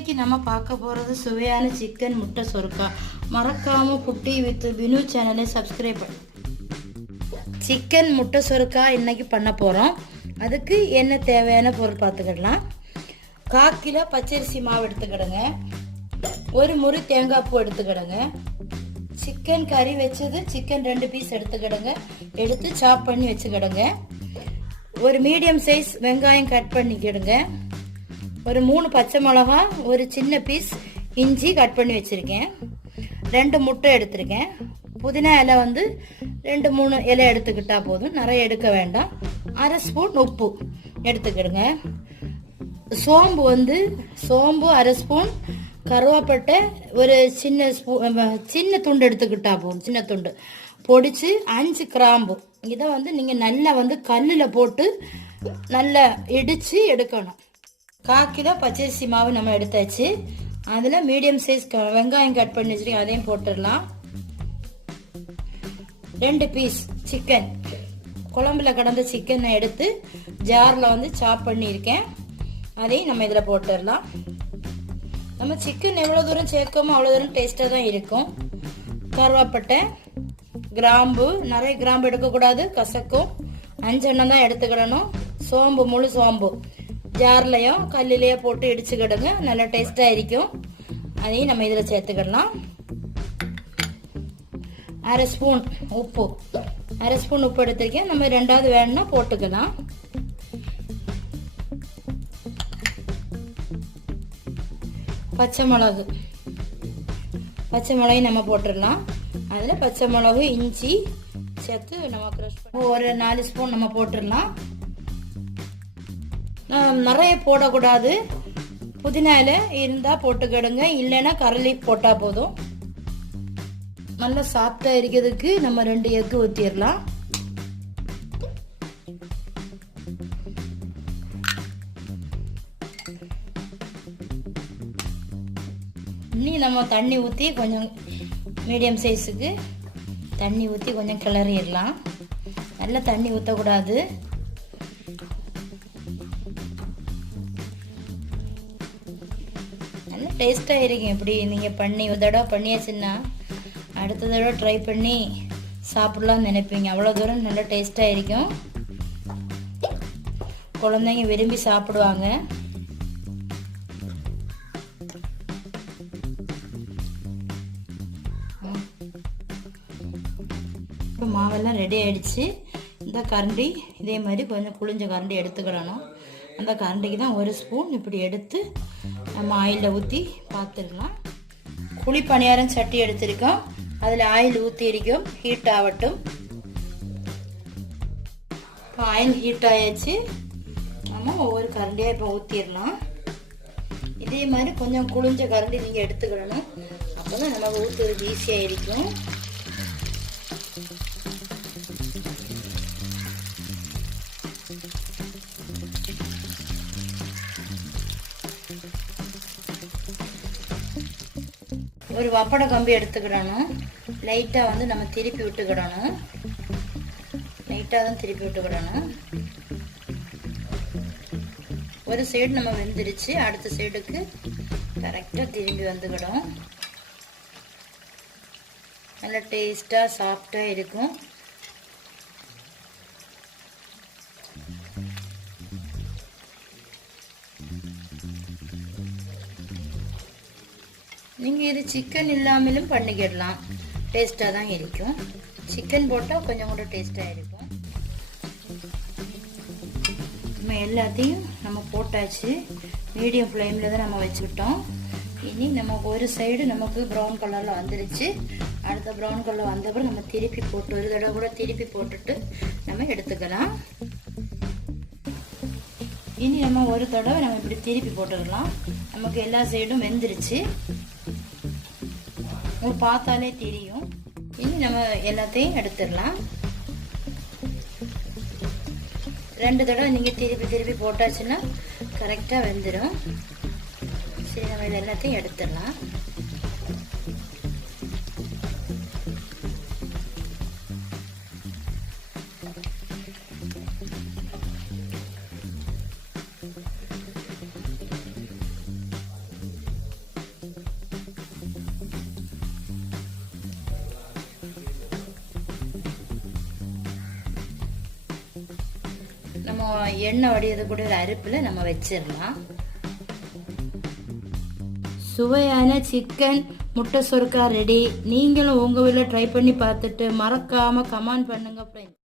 இன்னைக்கு நம்ம பார்க்க போகிறது சுவையான சிக்கன் முட்டை சொருக்கா. மறக்காமல் புட்டி வித் பினு சேனலை சப்ஸ்கிரைப் பண்ணு. சிக்கன் முட்டை சொருக்கா இன்னைக்கு பண்ண போகிறோம். அதுக்கு என்ன தேவையான பொருள் பார்த்துக்கிடலாம். 1/4 கிலோ பச்சரிசி மாவு எடுத்துக்கிடுங்க. 1 முறி தேங்காய் பூ எடுத்துக்கிடுங்க. சிக்கன் கறி வச்சது சிக்கன் 2 பீஸ் எடுத்துக்கிடுங்க. எடுத்து சாப் பண்ணி வச்சுக்கிடுங்க. ஒரு மீடியம் சைஸ் வெங்காயம் கட் பண்ணிக்கிடுங்க. ஒரு 3 பச்சை மிளகா, ஒரு சின்ன பீஸ் இஞ்சி கட் பண்ணி வச்சுருக்கேன். 2 முட்டை எடுத்திருக்கேன். புதினா இலை 2-3 இலை எடுத்துக்கிட்டா போதும், நிறைய எடுக்க வேண்டாம். 1/2 ஸ்பூன் உப்பு எடுத்துக்கிடுங்க. சோம்பு 1/2 ஸ்பூன், கருவேப்பட்டை ஒரு சின்ன துண்டு எடுத்துக்கிட்டா போதும், சின்ன துண்டு பொடிச்சு. 5 கிராம்பு. இதை நீங்கள் நல்லா கல்லில் போட்டு நல்லா இடித்து எடுக்கணும். 1/4 கிலோ பச்சரிசி மாவு நம்ம எடுத்தாச்சு. அதில் மீடியம் சைஸ் வெங்காயம் கட் பண்ணி வச்சுருக்கேன், அதையும் போட்டுடலாம். 2 பீஸ் சிக்கன், குழம்புல கடந்த சிக்கனை எடுத்து ஜாரில் சாப் பண்ணியிருக்கேன், அதையும் நம்ம இதில் போட்டுடலாம். நம்ம சிக்கன் எவ்வளோ தூரம் சேர்க்கமோ அவ்வளோ தூரம் டேஸ்ட்டாக தான் இருக்கும். கருவேப்பட்டை, கிராம்பு, நிறைய கிராம்பு எடுக்கக்கூடாது, கசக்கும். 5 எண்ணெய் தான் எடுத்துக்கிடணும். சோம்பு, முழு சோம்பு ஜார்லையோ கல்லிலையோ போட்டு இடிச்சுக்கிடுங்க, நல்லா டேஸ்ட்டாக இருக்கும். அதையும் நம்ம இதில் சேர்த்துக்கிடலாம். 1/2 ஸ்பூன் உப்பு, 1/2 ஸ்பூன் உப்பு எடுத்திருக்கேன். நம்ம 2வது வேணும்னா போட்டுக்கலாம். பச்சை மிளகையும் நம்ம போட்டுடலாம். அதில் பச்சை மிளகு, இஞ்சி சேர்த்து நம்ம க்ரஷ் பண்ணி ஒரு 4 ஸ்பூன் நம்ம போட்டுடலாம். நிறைய போடக்கூடாது. புதினா இலை இருந்தால் போட்டுக்கிடுங்க, இல்லைன்னா கரளி போட்டால் போதும். நல்லா சாஃப்டாக இருக்கிறதுக்கு நம்ம 2 எக்கு ஊற்றிடலாம். இனி நம்ம தண்ணி ஊற்றி கொஞ்சம் மீடியம் சைஸுக்கு தண்ணி ஊற்றி கொஞ்சம் கிளறிடலாம். நல்லா தண்ணி ஊற்றக்கூடாது. நல்ல டேஸ்ட்டாக இருக்கும். இப்படி நீங்கள் பண்ணி ஒரு தடவை பண்ணியாச்சுன்னா அடுத்த தடவை ட்ரை பண்ணி சாப்பிட்லான்னு நினைப்பீங்க. அவ்வளோ தூரம் நல்லா டேஸ்ட்டாக இருக்கும். குழந்தைங்க விரும்பி சாப்பிடுவாங்க. மாவெல்லாம் ரெடி ஆகிடுச்சு. இந்த கரண்டி இதே மாதிரி கொஞ்சம் குளிஞ்ச கரண்டி எடுத்துக்கிடணும். அந்த கரண்டிக்கு தான் 1 ஸ்பூன் இப்படி எடுத்து நம்ம ஆயிலில் ஊற்றி பார்த்துக்கலாம். குழி பணியாரம் சட்டி எடுத்திருக்கோம், அதில் ஆயில் ஊற்றி இருக்கும். ஹீட் ஆகட்டும். இப்போ ஆயில் ஹீட் ஆகிடுச்சு. நம்ம ஒவ்வொரு கரண்டியாக இப்போ ஊற்றிடலாம். இதே மாதிரி கொஞ்சம் குளிஞ்ச கரண்டி நீங்கள் எடுத்துக்கிடணும். அப்போ தான் நமக்கு ஊற்றுறதுக்கு ஈஸியாக இருக்கும். ஒரு வப்படை கம்பி எடுத்துக்கிடணும். லைட்டாக நம்ம திருப்பி விட்டுக்கிடணும். லைட்டாக தான் திருப்பி விட்டுக்கிடணும். ஒரு சைடு நம்ம வெந்துருச்சு, அடுத்த சைடுக்கு கரெக்டாக திரும்பி வந்துக்கிடும். நல்லா டேஸ்ட்டாக சாஃப்டாக இருக்கும். நீங்கள் இது சிக்கன் இல்லாமலும் பண்ணிக்கிடலாம், டேஸ்ட்டாக தான் இருக்கும். சிக்கன் போட்டால் கொஞ்சம் கூட டேஸ்ட்டாக இருக்கும். நம்ம எல்லாத்தையும் நம்ம போட்டாச்சு. மீடியம் ஃப்ளேமில் தான் நம்ம வச்சுக்கிட்டோம். இனி நமக்கு ஒரு சைடு நமக்கு ப்ரௌன் கலரில் வந்துருச்சு. அடுத்த ப்ரௌன் கலர் வந்தப்பறம் நம்ம திருப்பி போட்டு ஒரு தடவை கூட திருப்பி போட்டுட்டு நம்ம எடுத்துக்கலாம். இனி நம்ம ஒரு தடவை நம்ம இப்படி திருப்பி போட்டுக்கலாம். நமக்கு எல்லா சைடும் வெந்துருச்சு, உங்களுக்கு பார்த்தாலே தெரியும். இனி நம்ம எல்லாத்தையும் எடுத்துடலாம். 2 தடவை நீங்கள் திருப்பி போட்டாச்சுன்னா கரெக்டாக வெந்துடும். சரி, நம்ம இது எல்லாத்தையும் எடுத்துடலாம். நம்ம எண்ணெய் வடியது கூட ஒரு அரிப்பில் நம்ம வச்சிடலாம். சுவையான சிக்கன் முட்டை சொருக்கா ரெடி. நீங்களும் உங்கள் வீட்டில் ட்ரை பண்ணி பார்த்துட்டு மறக்காமல் கமெண்ட் பண்ணுங்க ஃப்ரெண்ட்ஸ்.